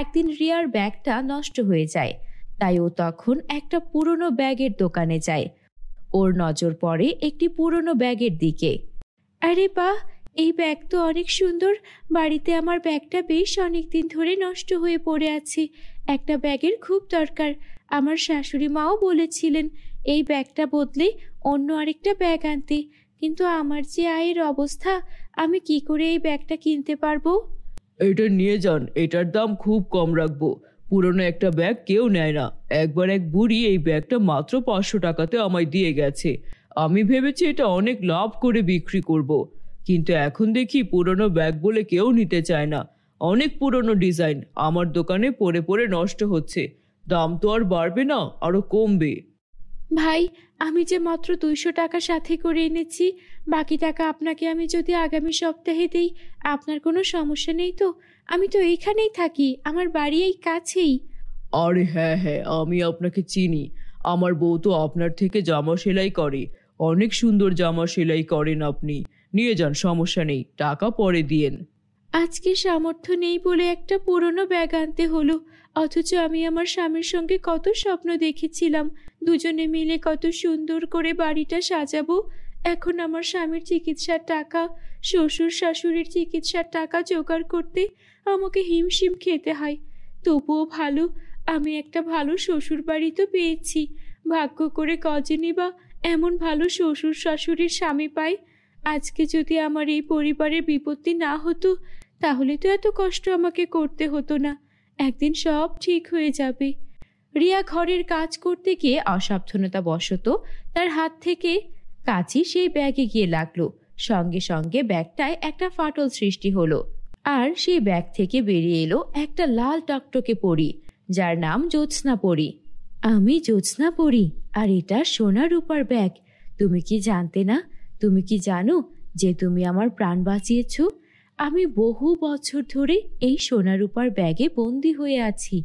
একদিন রিয়ার ব্যাগটা নষ্ট হয়ে যায়, তাই ও তখন একটা পুরনো ব্যাগের দোকানে যায়। ওর নজর পড়ে একটি পুরনো ব্যাগের দিকে। আরে বাহ, এই ব্যাগ তো অনেক সুন্দর। বাড়িতে আমার ব্যাগটা বেশ অনেকদিন ধরে নষ্ট হয়ে পড়ে আছে। একটা ব্যাগের খুব দরকার। আমার শাশুড়ি মাও বলেছিলেন এই ব্যাগটা বদলে অন্য আরেকটা ব্যাগ আনতে, কিন্তু আমার যে আয়ের অবস্থা, আমি কি করে এই ব্যাগটা কিনতে পারবো? এটা নিয়ে যান, এটার দাম খুব কম রাখবো। পুরনো একটা ব্যাগ কেউ নেয় না। একবার এক বুড়ি এই ব্যাগটা মাত্র 500 টাকাতে আমায় দিয়ে গেছে। আমি ভেবেছি এটা অনেক লাভ করে বিক্রি করব। কিন্তু এখন দেখি পুরনো ব্যাগ বলে কেউ নিতে চায় না। অনেক পুরনো ডিজাইন আমার দোকানে পড়ে পড়ে নষ্ট হচ্ছে। দাম তো আর বাড়বে না, আরো কমবে। ভাই, আমি যে মাত্র 200 টাকা সাথে করে এনেছি, বাকি টাকা আপনাকে আমি যদি আগামী সপ্তাহে দেই, আপনার কোনো সমস্যা নেই তো? আমি তো এইখানেই থাকি, আমার বাড়ি এই কাছেই। আরে হ্যাঁ হ্যাঁ, আমি আপনাকে চিনি। আমার বউ তো আপনার থেকে জামা সেলাই করে। অনেক সুন্দর জামা সেলাই করেন আপনি। নিয়ে যান, সমস্যা নেই, টাকা পরে দিয়েন। আজকে সামর্থ্য নেই বলে একটা পুরনো ব্যাগ আনতে হলো, অথচ আমি আমার স্বামীর সঙ্গে কত স্বপ্ন দেখেছিলাম দুজনে মিলে কত সুন্দর করে বাড়িটা সাজাবো। এখন আমার স্বামীর চিকিৎসার টাকা, শ্বশুর শাশুড়ির চিকিৎসার টাকা জোগাড় করতে আমাকে হিমশিম খেতে হয়। তবুও ভালো, আমি একটা ভালো শ্বশুর বাড়ি তো পেয়েছি। ভাগ্য করে কজনই বা এমন ভালো শ্বশুর শাশুড়ির স্বামী পাই। আজকে যদি আমার এই পরিবারের বিপত্তি না হতো, তাহলে তো এত কষ্ট আমাকে করতে হতো না। একদিন সব ঠিক হয়ে যাবে। রিয়া ঘরের কাজ করতে গিয়ে অসাবধানতা বশত তার হাত থেকে কাঁচি সেই ব্যাগে গিয়ে লাগলো। সঙ্গে সঙ্গে ব্যাগটায় একটা ফাটল সৃষ্টি হলো, আর সেই ব্যাগ থেকে বেরিয়ে এলো একটা লাল টকটকে পরী, যার নাম জ্যোৎস্না পরী। আমি জ্যোৎস্না পরী, আর এটা সোনা রূপার ব্যাগ। তুমি কি জানতে না? তুমি কি জানো যে তুমি আমার প্রাণ বাঁচিয়েছো? আমি বহু বছর ধরে এই সোনা রূপার ব্যাগে বন্দি হয়ে আছি।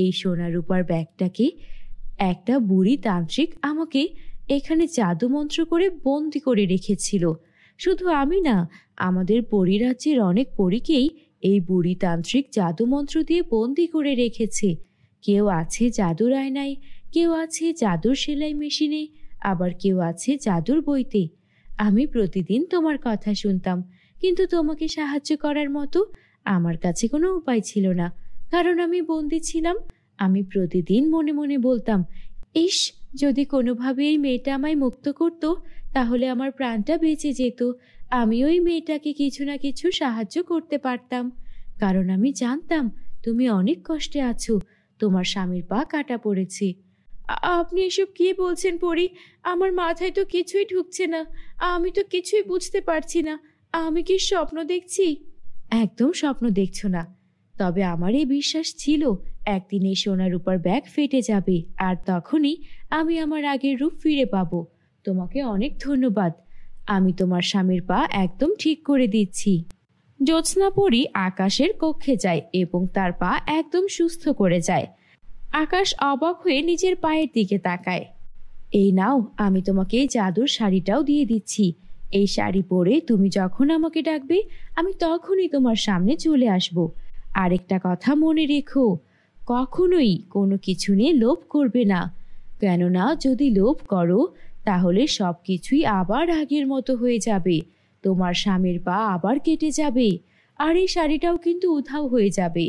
এই সোনা রূপার ব্যাগটাকে একটা বুড়ি তান্ত্রিক আমাকে এখানে জাদুমন্ত্র করে বন্দি করে রেখেছিল। শুধু আমি না, আমাদের পরিরাজ্যের অনেক পরীকেই এই বুড়ি তান্ত্রিক জাদুমন্ত্র দিয়ে বন্দি করে রেখেছে। কেউ আছে জাদুর আয়নায়, কেউ আছে জাদুর সেলাই মেশিনে, আবার কেউ আছে জাদুর বইতে। আমি প্রতিদিন তোমার কথা শুনতাম, কিন্তু তোমাকে সাহায্য করার মতো আমার কাছে কোনো উপায় ছিল না, কারণ আমি বন্দি ছিলাম। আমি প্রতিদিন মনে মনে বলতাম, ইস, যদি কোনোভাবে এই মেয়েটা আমায় মুক্ত করত, তাহলে আমার প্রাণটা বেঁচে যেত। আমি ওই মেয়েটাকে কিছু না কিছু সাহায্য করতে পারতাম, কারণ আমি জানতাম তুমি অনেক কষ্টে আছো, তোমার স্বামীর পা কাটা পড়েছে। আপনি এসব কি বলছেন পরি? আমার মাথায় তো কিছুই ঢুকছে না। আমি তো কিছুই বুঝতে পারছি না। আমি কি স্বপ্ন দেখছি? একদম স্বপ্ন দেখছো না। তবে আমার এই বিশ্বাস ছিল একদিন এই সোনা রূপার ব্যাগ ফেটে যাবে, আর তখনই আমি আমার আগের রূপ ফিরে পাবো। তোমাকে অনেক ধন্যবাদ। আমি তোমার স্বামীর পা একদম ঠিক করে দিচ্ছি। জ্যোৎস্না পরী আকাশের কক্ষে যায় এবং তার পা একদম সুস্থ করে যায়। আকাশ অবাক হয়ে নিজের পায়ের দিকে তাকায়। এই নাও, আমি তোমাকে এই জাদুর শাড়িটাও দিয়ে দিচ্ছি। এই শাড়ি পরে তুমি যখন আমাকে ডাকবে, আমি তখনই তোমার সামনে চলে আসব। আরেকটা কথা মনে রেখো, কখনোই কোনো কিছু নিয়ে লোভ করবে না, কেননা যদি লোভ করো তাহলে সব কিছুই আবার আগের মতো হয়ে যাবে। তোমার স্বামীর পা আবার কেটে যাবে, আর এই শাড়িটাও কিন্তু উধাও হয়ে যাবে।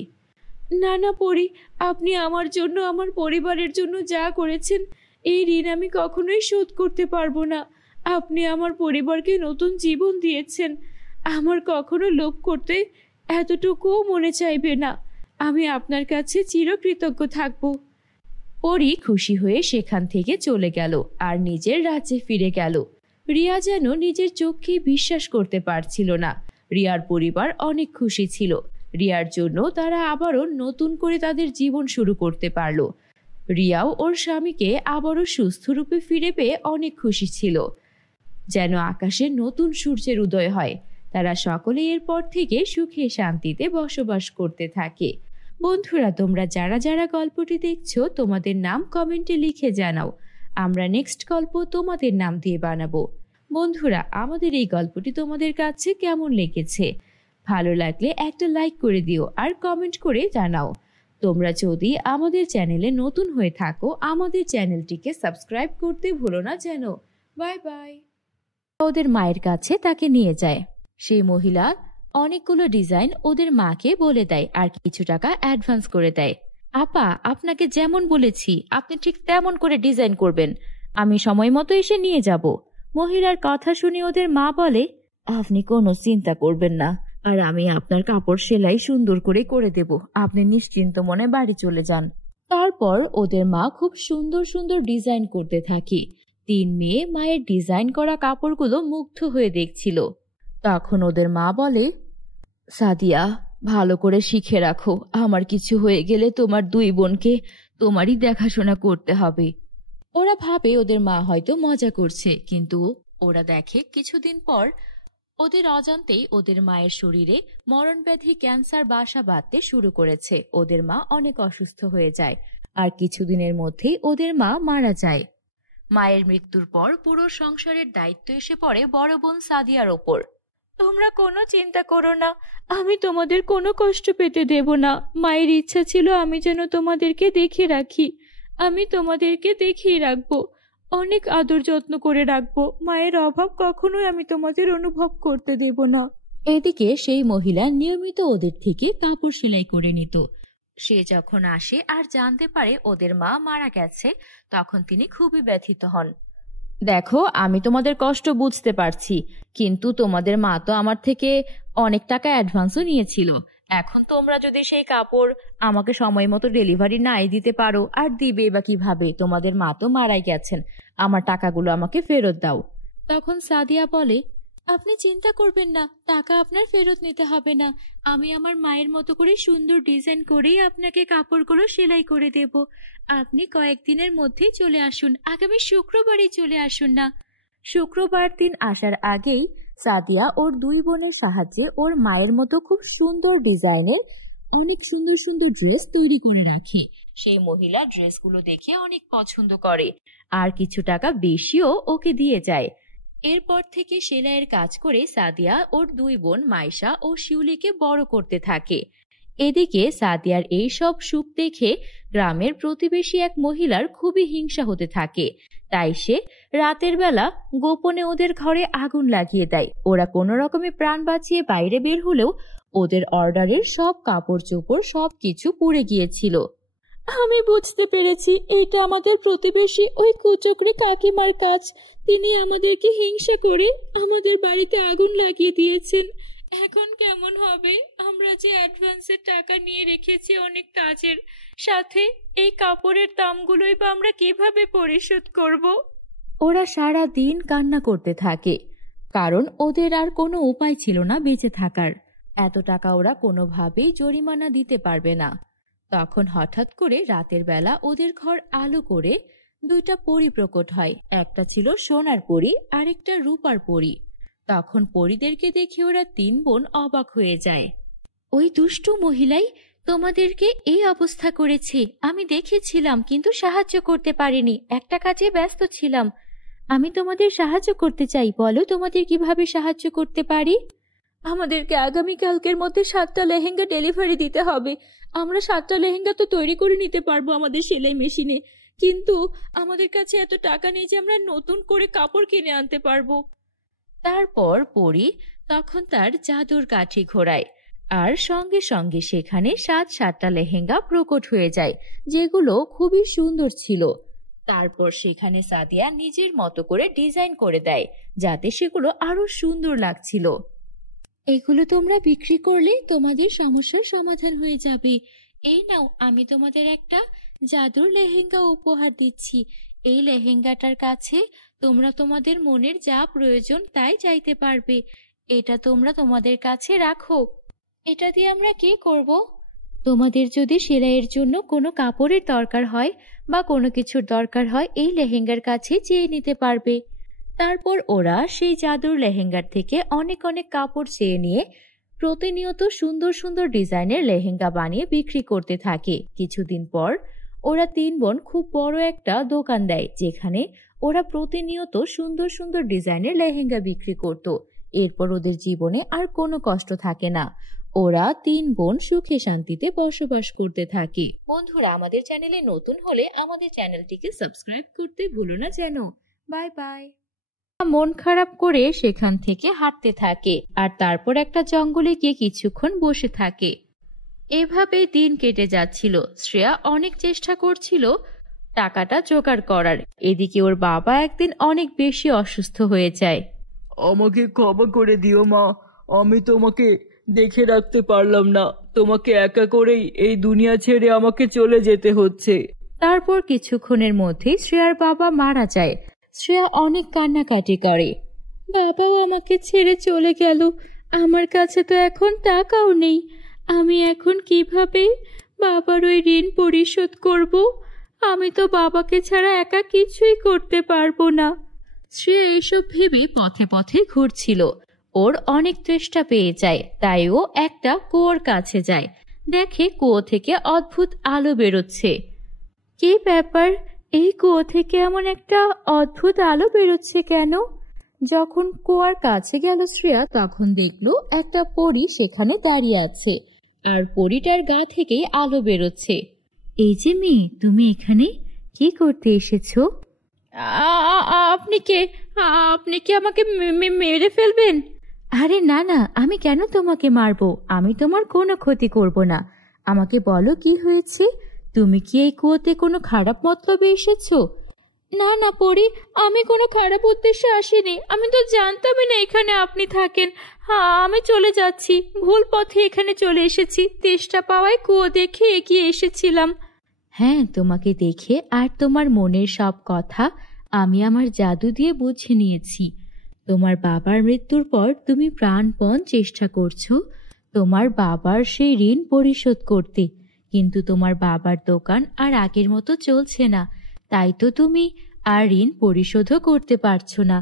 না না পরি, আপনি আমার জন্য, আমার পরিবারের জন্য যা করেছেন, এই ঋণ আমি কখনোই শোধ করতে পারবো না। আপনি আমার পরিবারকে নতুন জীবন দিয়েছেন। আমার কখনো লোভ করতে এতটুকুও মনে চাইবে না। আমি আপনার কাছে চিরকৃতজ্ঞ থাকব। পরি খুশি হয়ে সেখান থেকে চলে গেল আর নিজের রাজ্যে ফিরে গেল। রিয়া যেন নিজের চোখকে বিশ্বাস করতে পারছিল না। রিয়ার পরিবার অনেক খুশি ছিল। রিয়ার জন্য তারা আবারও নতুন করে তাদের জীবন শুরু করতে পারলো। রিয়াও ওর স্বামীকে আবারও সুস্থ রূপে ফিরে পেয়ে অনেক খুশি ছিল, যেন আকাশে নতুন সূর্যের উদয় হয়। তারা সকলে এরপর থেকে সুখে শান্তিতে বসবাস করতে থাকে। বন্ধুরা, তোমরা যারা যারা গল্পটি দেখছো, তোমাদের নাম কমেন্টে লিখে জানাও। আমরা নেক্সট গল্প তোমাদের নাম দিয়ে বানাবো। বন্ধুরা, আমাদের এই গল্পটি তোমাদের কাছে কেমন লেগেছে? ভালো লাগলে একটা লাইক করে দিও আর কমেন্ট করে জানাও। তোমরা যদি আমাদের চ্যানেলে নতুন হয়ে থাকো আমাদের চ্যানেলটিকে সাবস্ক্রাইব করতে ভুলো না যেন। Bye bye. ওদের মায়ের কাছে তাকে নিয়ে যায়। সেই মহিলা অনেকগুলো ডিজাইন ওদের মাকে বলে দেয় আর কিছু টাকা অ্যাডভান্স করে দেয়। আপা, আপনাকে যেমন বলেছি আপনি ঠিক তেমন করে ডিজাইন করবেন, আমি সময় মতো এসে নিয়ে যাব। মহিলার কথা শুনে ওদের মা বলে, আপনি কোনো চিন্তা করবেন না, আর আমি আপনার কাপড় সেলাই সুন্দর করে দেব, আপনি নিশ্চিন্ত মনে বাড়ি চলে যান। তারপর ওদের মা খুব সুন্দর সুন্দর ডিজাইন করতে থাকে। 3 মেয়ে মায়ের ডিজাইন করা কাপড়গুলো মুগ্ধ হয়ে দেখছিল। তখন ওদের মা বলে, সাদিয়া, ভালো করে শিখে রাখো, আমার কিছু হয়ে গেলে তোমার 2 বোনকে তোমারই দেখাশোনা করতে হবে। ওরা ভাবে ওদের মা হয়তো মজা করছে, কিন্তু ওরা দেখে কিছুদিন পর ওদের অজান্তেই ওদের মায়ের শরীরে মরণব্যাধি ক্যান্সার বাসা বাঁধতে শুরু করেছে। ওদের মা অনেক অসুস্থ হয়ে যায় আর কিছুদিনের মধ্যেই ওদের মা মারা যায়। মায়ের মৃত্যুর পর পুরো সংসারের দায়িত্ব এসে পড়ে বড় বোন সাদিয়ার ওপর। তোমরা কোনো চিন্তা করো না, আমি তোমাদের কোনো কষ্ট পেতে দেব না। মায়ের ইচ্ছা ছিল আমি যেন তোমাদেরকে দেখে রাখি, আমি তোমাদেরকে দেখিয়ে রাখবো, অনেক আদর যত্ন করে রাখবো। মায়ের অভাব কখনোই আমি তোমাদের অনুভব করতে দেব না। এদিকে সেই মহিলা নিয়মিত ওদের থেকে কাপড় সেলাই করে নিত। সে যখন আসে আর জানতে পারে ওদের মা মারা গেছে, তখন তিনি খুবই ব্যথিত হন। দেখো, আমি তোমাদের কষ্ট বুঝতে পারছি, কিন্তু তোমাদের মা তো আমার থেকে অনেক টাকা অ্যাডভান্সও নিয়েছিল। এখন তোমরা যদি সেই কাপড় আমাকে সময় মতো ডেলিভারি নাই দিতে পারো, আর দিবে বা কিভাবে? তোমাদের মা তো মারাই গেছেন, আমার টাকাগুলো আমাকে ফেরত দাও। তখন সাদিয়া বলে, আপনি চিন্তা করবেন না, টাকা আপনার ফেরত নিতে হবে না। আমি আমার মায়ের মতো করে সুন্দর ডিজাইন করেই আপনাকে কাপড়গুলো সেলাই করে দেব। আপনি কয়েকদিনের মধ্যেই চলে আসুন, আগামী শুক্রবারই চলে আসুন না। শুক্রবার দিন আসার আগেই সাদিয়া ওর 2 বোনের সাহায্যে ওর মায়ের মতো খুব সুন্দর ডিজাইনের অনেক সুন্দর সুন্দর ড্রেস তৈরি করে রাখে। সেই মহিলা ড্রেসগুলো দেখে অনেক পছন্দ করে আর কিছু টাকা বেশিও ওকে দিয়ে যায়। এরপর থেকে সেলাইয়ের কাজ করে সাদিয়া ওর 2 বোন মাইশা ও শিউলিকে বড় করতে থাকে। এদিকে সাদিয়ার এই সব সুখ দেখে গ্রামের প্রতিবেশী এক মহিলার খুবই হিংসা হতে থাকে। তাই সে রাতের বেলা গোপনে ওদের ঘরে আগুন লাগিয়ে দেয়। ওরা কোনো রকমে প্রাণ বাঁচিয়ে বাইরে বের হলেও ওদের অর্ডারের সব কাপড় চোপড় সবকিছু পুড়ে গিয়েছিল। আমি বুঝতে পেরেছি এটা আমাদের প্রতিবেশী ওই কুচক্রী কাকিমার কাজ। তিনি আমাদেরকে হিংসা করে আমাদের বাড়িতে আগুন লাগিয়ে দিয়েছেন। এখন কেমন হবে? আমরা যে অ্যাডভান্সের টাকা নিয়ে রেখেছি অনেক কাজের, সাথে এই কাপড়ের দামগুলোই বা আমরা কিভাবে পরিশোধ করব? ওরা সারা দিন কান্না করতে থাকে, কারণ ওদের আর কোনো উপায় ছিল না বেঁচে থাকার। এত টাকা ওরা কোনোভাবেই জরিমানা দিতে পারবে না। তখন হঠাৎ করে রাতের বেলা ওদের ঘর আলো করে 2টা পরী প্রকট হয়। একটা ছিল সোনার পরী, আরেকটা রূপার পরী। তখন পরীদেরকে দেখে ওরা 3 বোন অবাক হয়ে যায়। ওই দুষ্টু মহিলাই তোমাদেরকে এই অবস্থা করেছে, আমি দেখেছিলাম কিন্তু সাহায্য করতে পারিনি, একটা কাজে ব্যস্ত ছিলাম। আমি তোমাদের সাহায্য করতে চাই, বলো তোমাদের কিভাবে সাহায্য করতে পারি? আমাদেরকে আগামীকালকের মধ্যে 7টা লেহেঙ্গা ডেলিভারি দিতে হবে। আমরা 7টা লেহেঙ্গা তো তৈরি করে নিতে পারবো আমাদের সেলাই মেশিনে, কিন্তু আমাদের কাছে এত টাকা নেই যে আমরা নতুন করে কাপড় কিনে আনতে পারবো। তারপর পরী তখন তার জাদুর কাঠি ঘোরায় আর সঙ্গে সঙ্গে সেখানে 7টা লেহেঙ্গা প্রকট হয়ে যায়, যেগুলো খুবই সুন্দর ছিল। তারপর সেখানে সাদিয়া নিজের মতো করে ডিজাইন করে দেয়, যাতে সেগুলো আরো সুন্দর লাগছিল। এগুলো তোমরা বিক্রি করলে তোমাদের সমস্যার সমাধান হয়ে যাবে। এই নাও, আমি তোমাদের একটা জাদুর লেহেঙ্গা উপহার দিচ্ছি। এই লেহেঙ্গাটার কাছে তোমরা তোমাদের মনের যা প্রয়োজন তাই চাইতে পারবে। এটা তোমরা তোমাদের কাছে রাখো। এটা দিয়ে আমরা কি করব? তোমাদের যদি সেলাইয়ের জন্য কোনো কাপড়ের দরকার হয় বা কোনো কিছুর দরকার হয়, এই লেহেঙ্গার কাছে চেয়ে নিতে পারবে। তারপর ওরা সেই জাদুর লেহেঙ্গার থেকে অনেক অনেক কাপড় চেয়ে নিয়ে প্রতিনিয়ত সুন্দর সুন্দর ডিজাইনের লেহেঙ্গা বানিয়ে বিক্রি করতে থাকে। কিছুদিন পর ওরা 3 বোন খুব বড় একটা দোকান দেয়, যেখানে ওরা প্রতিনিয়ত সুন্দর সুন্দর ডিজাইনের লেহেঙ্গা বিক্রি করত। এরপর ওদের জীবনে আর কোনো কষ্ট থাকে না। ওরা 3 বোন সুখে শান্তিতে বসবাস করতে থাকে। বন্ধুরা, আমাদের চ্যানেলে নতুন হলে আমাদের চ্যানেলটিকে সাবস্ক্রাইব করতে ভুলো না যেন। Bye bye. মন খারাপ করে সেখান থেকে হাঁটতে থাকে আর তারপর একটা জঙ্গলে গিয়ে কিছুক্ষণ বসে থাকে। এভাবে দিন কেটে যাচ্ছিল। শ্রেয়া অনেক চেষ্টা করছিল টাকাটা জোগাড় করার। এদিকে ওর বাবা একদিন অনেক বেশি অসুস্থ হয়ে যায়। আমাকে ক্ষমা করে দিও মা, আমি তোমাকে দেখে রাখতে পারলাম না। তোমাকে একা করেই এই দুনিয়া ছেড়ে আমাকে চলে যেতে হচ্ছে। তারপর কিছুক্ষণের মধ্যেই শ্রেয়ার বাবা মারা যায়। শ্রেয়া অনেক কান্নাকাটি করে। বাবাও আমাকে ছেড়ে চলে গেল, আমার কাছে তো এখন টাকাও নেই। আমি এখন কিভাবে বাবার ওই ঋণ পরিশোধ করব? আমি তো বাবাকে ছাড়া একা কিছুই করতে পারবো না। শ্রেয়া এইসব ভেবে পথে পথে ঘুরছিল। ওর অনেক তেষ্টা পেয়ে যায়, তাই ও একটা কুয়োর কাছে যায়। দেখে কুয়ো থেকে অদ্ভুত আলো বেরোচ্ছে। কি ব্যাপার, এই কুয়ো থেকে এমন একটা অদ্ভুত আলো বেরোচ্ছে কেন? যখন কুয়ার কাছে গেল শ্রেয়া, তখন দেখলো একটা পরী সেখানে দাঁড়িয়ে আছে আর পরীটার গা থেকেই আলো বেরোচ্ছে। এই যে মেয়ে, তুমি এখানে কি করতে এসেছো? আপনি কে? আপনি কি আমাকে মেরে ফেলবেন? আরে না না, আমি কেন তোমাকে মারবো? আমি তোমার কোনো ক্ষতি করব না। আমাকে বলো কি হয়েছে? তুমি কি এই কুয়োতে কোনো খারাপ মতলবে এসেছো? না না পরি, আমি কোনো খারাপ উদ্দেশ্যে আসিনি। আমি তো জানতামই না এখানে আপনি থাকেন। হ্যাঁ, আমি চলে যাচ্ছি। ভুল পথে এখানে চলে এসেছি। তেষ্টা পাওয়ায় কুয়ো দেখে এগিয়ে এসেছিলাম। হ্যাঁ, তোমাকে দেখে আর তোমার মনের সব কথা আমি আমার জাদু দিয়ে বুঝে নিয়েছি। তোমার বাবার মৃত্যুর পর তুমি প্রাণপণ চেষ্টা করছো তোমার বাবার সেই ঋণ পরিশোধ করতে, কিন্তু তোমার বাবার দোকান আর আগের মতো চলছে না। তাই তো তুমি আর ঋণ পরিশোধও করতে পারছো না।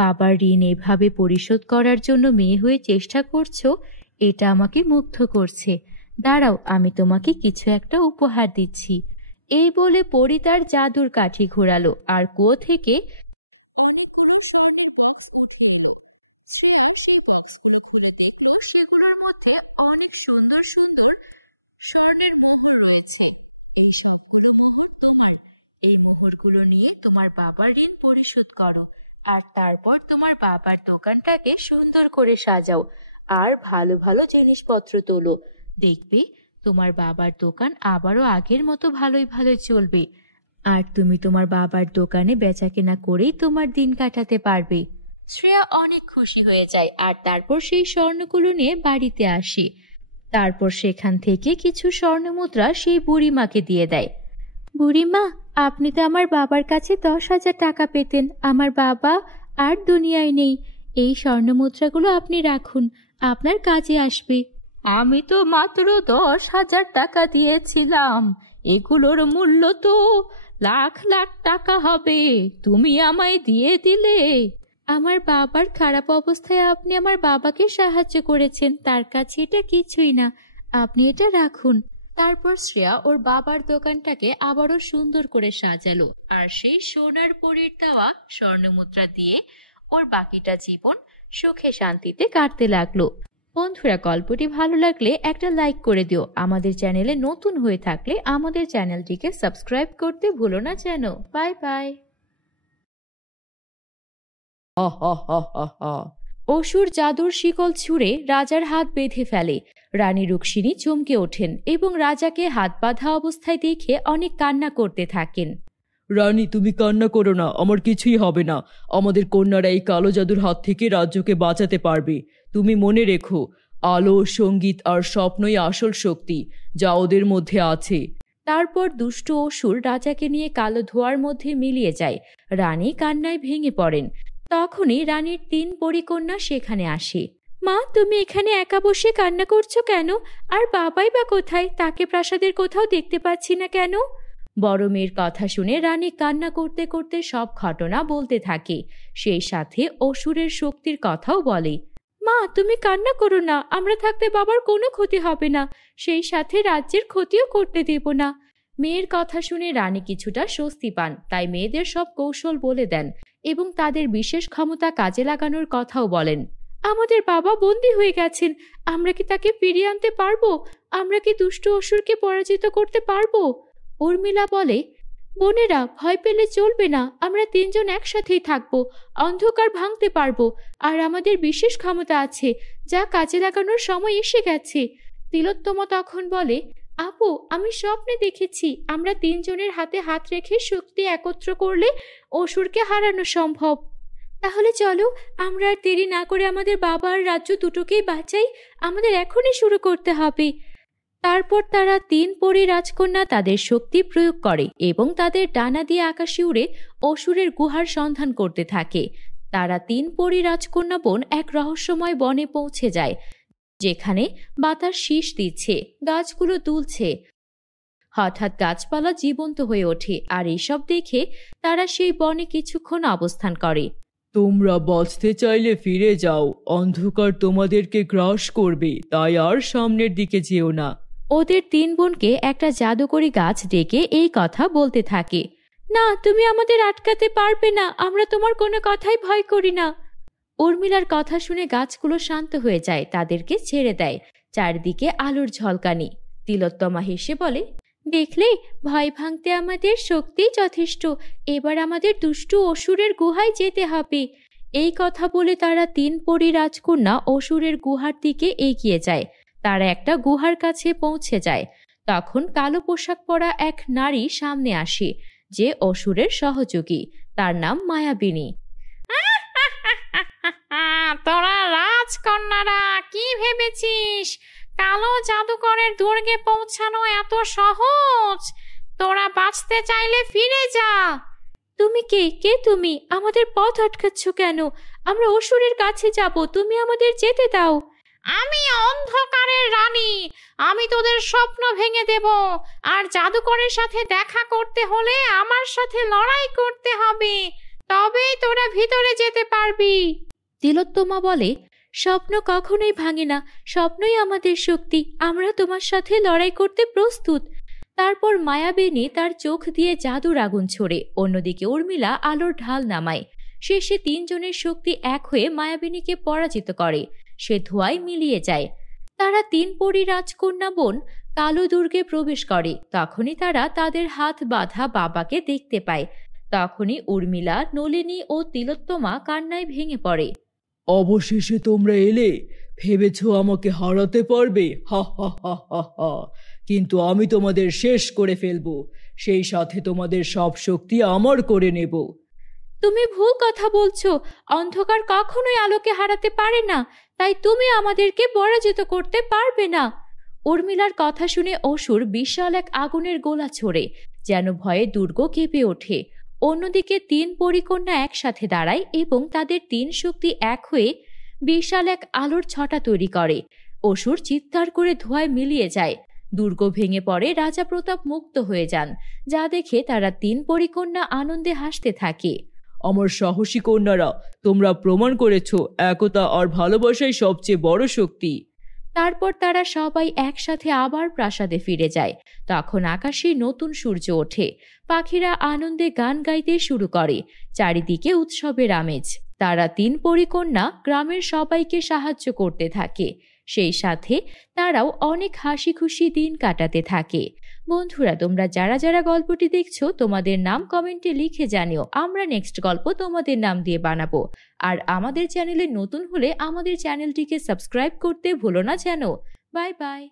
বাবার ঋণ এভাবে পরিশোধ করার জন্য মেয়ে হয়ে চেষ্টা করছো, এটা আমাকে মুগ্ধ করছে। দাঁড়াও, আমি তোমাকে কিছু একটা উপহার দিচ্ছি। এই বলে পরী তার জাদুর কাঠি ঘোরালো আর কুয়ো থেকে সেগুলোর মধ্যে অনেক সুন্দর সুন্দর স্বর্ণের মোহর রয়েছে। এই সবগুলো মোহর তোমার। এই মোহরগুলো নিয়ে তোমার বাবার ঋণ পরিশোধ করো আর তারপর তোমার বাবার দোকানটাকে সুন্দর করে সাজাও আর ভালো ভালো জিনিসপত্র তোলো। দেখবে তোমার বাবার দোকান আবারও আগের মতো ভালোই ভালোই চলবে আর তুমি তোমার বাবার দোকানে বেচাকেনা করেই তোমার দিন কাটাতে পারবে। শ্রেয়া অনেক খুশি হয়ে যায় আর তারপর সেই স্বর্ণগুলো নিয়ে বাড়িতে আসে। তারপর সেখান থেকে কিছু স্বর্ণমুদ্রা সেই বুড়িমাকে দিয়ে দেয়। বুড়িমা, আপনি তো আমার বাবার কাছে 10,000 টাকা পেতেন। আমার বাবা আর দুনিয়ায় নেই। এই স্বর্ণমুদ্রাগুলো আপনি রাখুন, আপনার কাজে আসবে। আমি তো মাত্র 10,000 টাকা দিয়েছিলাম, এগুলোর মূল্য তো লাখ লাখ টাকা হবে। তুমি আমায় দিয়ে দিলে। আমার বাবার খারাপ অবস্থায় আপনি আমার বাবাকে সাহায্য করেছেন, তার কাছে এটা কিছুই না। আপনি এটা রাখুন। তারপর শ্রেয়া ওর বাবার দোকানটাকে আবারও সুন্দর করে সাজালো আর সেই সোনার পরীর দেওয়া স্বর্ণমুদ্রা দিয়ে ওর বাকিটা জীবন সুখে শান্তিতে কাটতে লাগলো। বন্ধুরা, গল্পটি ভালো লাগলে একটা লাইক করে দিও। আমাদের চ্যানেলে নতুন হয়ে থাকলে আমাদের চ্যানেলটিকে সাবস্ক্রাইব করতে ভুলো না যেন। Bye bye. অসুর জাদুর শিকল ছুঁড়ে রাজার হাত বেঁধে ফেলে। রানী রুক্মিণী চমকে ওঠেন এবং রাজাকে হাত বাঁধা অবস্থায় দেখে অনেক কান্না করতে থাকেন। রানী, তুমি কান্না করো না, আমার কিছুই হবে না। আমাদের কন্যারা এই কালো জাদুর হাত থেকে রাজ্যকে বাঁচাতে পারবে। তুমি মনে রেখো, আলো, সঙ্গীত আর স্বপ্নই আসল শক্তি যা ওদের মধ্যে আছে। তারপর দুষ্ট অসুর রাজাকে নিয়ে কালো ধোঁয়ার মধ্যে মিলিয়ে যায়। রানী কান্নায় ভেঙে পড়েন। তখনই রানীর 3 পরিকন্যা সেখানে আসে। মা, তুমি এখানে একা বসে কান্না করছো কেন? আর বাবাই বা কোথায়? তাকে প্রাসাদের কোথাও দেখতে পাচ্ছি না কেন? বড় মেয়ের কথা শুনে রানী কান্না করতে করতে সব ঘটনা বলতে থাকে। সেই সাথে অসুরের শক্তির কথাও বলে। মা, তুমি কান্না করো না, আমরা থাকতে বাবার কোনো ক্ষতি হবে না, সেই সাথে রাজ্যের ক্ষতিও করতে দেব না। মেয়ের কথা শুনে রানী কিছুটা স্বস্তি পান, তাই মেয়েদের সব কৌশল বলে দেন এবং তাদের বিশেষ ক্ষমতা কাজে লাগানোর কথাও বলেন। আমাদের বাবা বন্দী হয়ে গেছেন। আমরা কি তাকে ফিরিয়ে আনতে পারবো? আমরা কি দুষ্ট অসুরকে পরাজিত করতে পারবো? উর্মিলা বলে, বোনেরা, ভয় পেলে চলবে না। আমরা তিনজন একসাথেই থাকবো, অন্ধকার ভাঙতে পারবো, আর আমাদের বিশেষ ক্ষমতা আছে যা কাজে লাগানোর সময় এসে গেছে। তিলোত্তমা তখন বলে, আপু, আমি স্বপ্নে দেখেছি আমরা তিনজনের হাতে হাত রেখে শক্তি একত্র করলে অসুরকে হারানো সম্ভব। তাহলে চলো, আমরা আর দেরি না করে আমাদের বাবা আর রাজ্য দুটোকেই বাঁচাই। আমাদের এখনই শুরু করতে হবে। তারপর তারা তিন পরী রাজকন্যা তাদের শক্তি প্রয়োগ করে এবং তাদের ডানা দিয়ে আকাশে উড়ে অসুরের গুহার সন্ধান করতে থাকে। তারা তিন পরী রাজকন্যা বোন এক রহস্যময় বনে পৌঁছে যায়, যেখানে বাতাস শীষ দিচ্ছে, গাছগুলো দুলছে। হঠাৎ গাছপালা জীবন্ত হয়ে ওঠে, আর এসব দেখে তারা সেই বনে কিছুক্ষণ অবস্থান করে। তোমরা বাঁচতে চাইলে ফিরে যাও, অন্ধকার তোমাদেরকে গ্রাস করবে, তাই আর সামনের দিকে যেও না। ওদের তিন বোনকে একটা জাদুকরি গাছ ডেকে এই কথা বলতে থাকে। না, তুমি আমাদের আটকাতে পারবে না, আমরা তোমার কোনো কথাই ভয় করি না। উর্মিলার কথা শুনে গাছগুলো শান্ত হয়ে যায়, তাদেরকে ছেড়ে দেয়। চারিদিকে আলোর ঝলকানি। তিলোত্তমা হেসে বলে, দেখলে, ভয় ভাঙতে আমাদের শক্তি যথেষ্ট। এবার আমাদের দুষ্টু অসুরের গুহায় যেতে হবে। এই কথা বলে তারা তিন পরী রাজকন্যা অসুরের গুহার দিকে এগিয়ে যায়। তারা একটা গুহার কাছে পৌঁছে যায়। তখন কালো পোশাক পরা এক নারী সামনে আসে, যে অসুরের সহযোগী। তার নাম মায়াবিনী। তোরা রাজকন্যারা কি ভেবেছিস কালো জাদুকরের দুর্গে পৌঁছানো এত সহজ? তোরা বাঁচতে চাইলে ফিরে যা। তুমি কে? কে তুমি? আমাদের পথ আটকাচ্ছ কেন? আমরা অসুরের কাছে যাব, তুমি আমাদের যেতে দাও। আমি অন্ধকারের রানী, আমি তোদের স্বপ্ন ভেঙে দেব। আর জাদুকরের সাথে দেখা করতে হলে আমার সাথে লড়াই করতে হবে, তবেই তোরা ভিতরে যেতে পারবি। তিলোত্তমা বলে, স্বপ্ন কখনোই ভাঙে না, স্বপ্নই আমাদের শক্তি। আমরা তোমার সাথে লড়াই করতে প্রস্তুত। তারপর মায়াবিনী তার চোখ দিয়ে জাদুর আগুন ছোড়ে। অন্যদিকে উর্মিলা আলোর ঢাল নামায়। শেষে তিনজনের শক্তি এক হয়ে মায়াবিনীকে পরাজিত করে। সে ধোঁয়ায় মিলিয়ে যায়। তারা তিন পরী রাজকন্যা বোন কালো দুর্গে প্রবেশ করে। তখনই তারা তাদের হাত বাঁধা বাবাকে দেখতে পায়। তখনই উর্মিলা, নলিনী ও তিলোত্তমা কান্নায় ভেঙে পড়ে। অবশেষে তোমরা এলে। ভেবেছ আমাকে হারাতে পারবে? হা হা হা হা হা। কিন্তু আমি তোমাদের শেষ করে ফেলবো, সেই সাথে তোমাদের সব শক্তি আমার করে নেব। তুমি ভুল কথা বলছো। অন্ধকার কখনোই আলোকে হারাতে পারে না, তাই তুমি আমাদেরকে পরাজিত করতে পারবে না। উর্মিলার কথা শুনে অসুর বিশাল এক আগুনের গোলা ছোড়ে, যেন ভয়ে দুর্গ কেঁপে ওঠে। অন্যদিকে তিন পরিকন্যা একসাথে দাঁড়ায় এবং তাদের তিন শক্তি এক হয়ে বিশাল এক আলোর ছটা তৈরি করে। অসুর চিৎকার করে ধোঁয়ায় মিলিয়ে যায়। দুর্গ ভেঙে পড়ে, রাজা প্রতাপ মুক্ত হয়ে যান, যা দেখে তারা তিন পরিকন্যা আনন্দে হাসতে থাকে। আমার সাহসী কন্যারা, তোমরা প্রমাণ করেছ একতা আর ভালোবাসাই সবচেয়ে বড় শক্তি। তারপর তারা সবাই একসাথে আবার প্রাসাদে ফিরে যায়। তখন আকাশে নতুন সূর্য ওঠে। পাখিরা আনন্দে গান গাইতে শুরু করে। চারিদিকে উৎসবের আমেজ। তারা তিন পরিকন্যা গ্রামের সবাইকে সাহায্য করতে থাকে। সেই সাথে তারাও অনেক হাসি খুশি দিন কাটাতে থাকে। বন্ধুরা, তোমরা যারা যারা গল্পটি দেখছো, তোমাদের নাম কমেন্টে লিখে জানিও। আমরা নেক্সট গল্প তোমাদের নাম দিয়ে বানাবো। আর আমাদের চ্যানেলে নতুন হলে আমাদের চ্যানেলটিকে সাবস্ক্রাইব করতে ভুলো না যেন। Bye bye.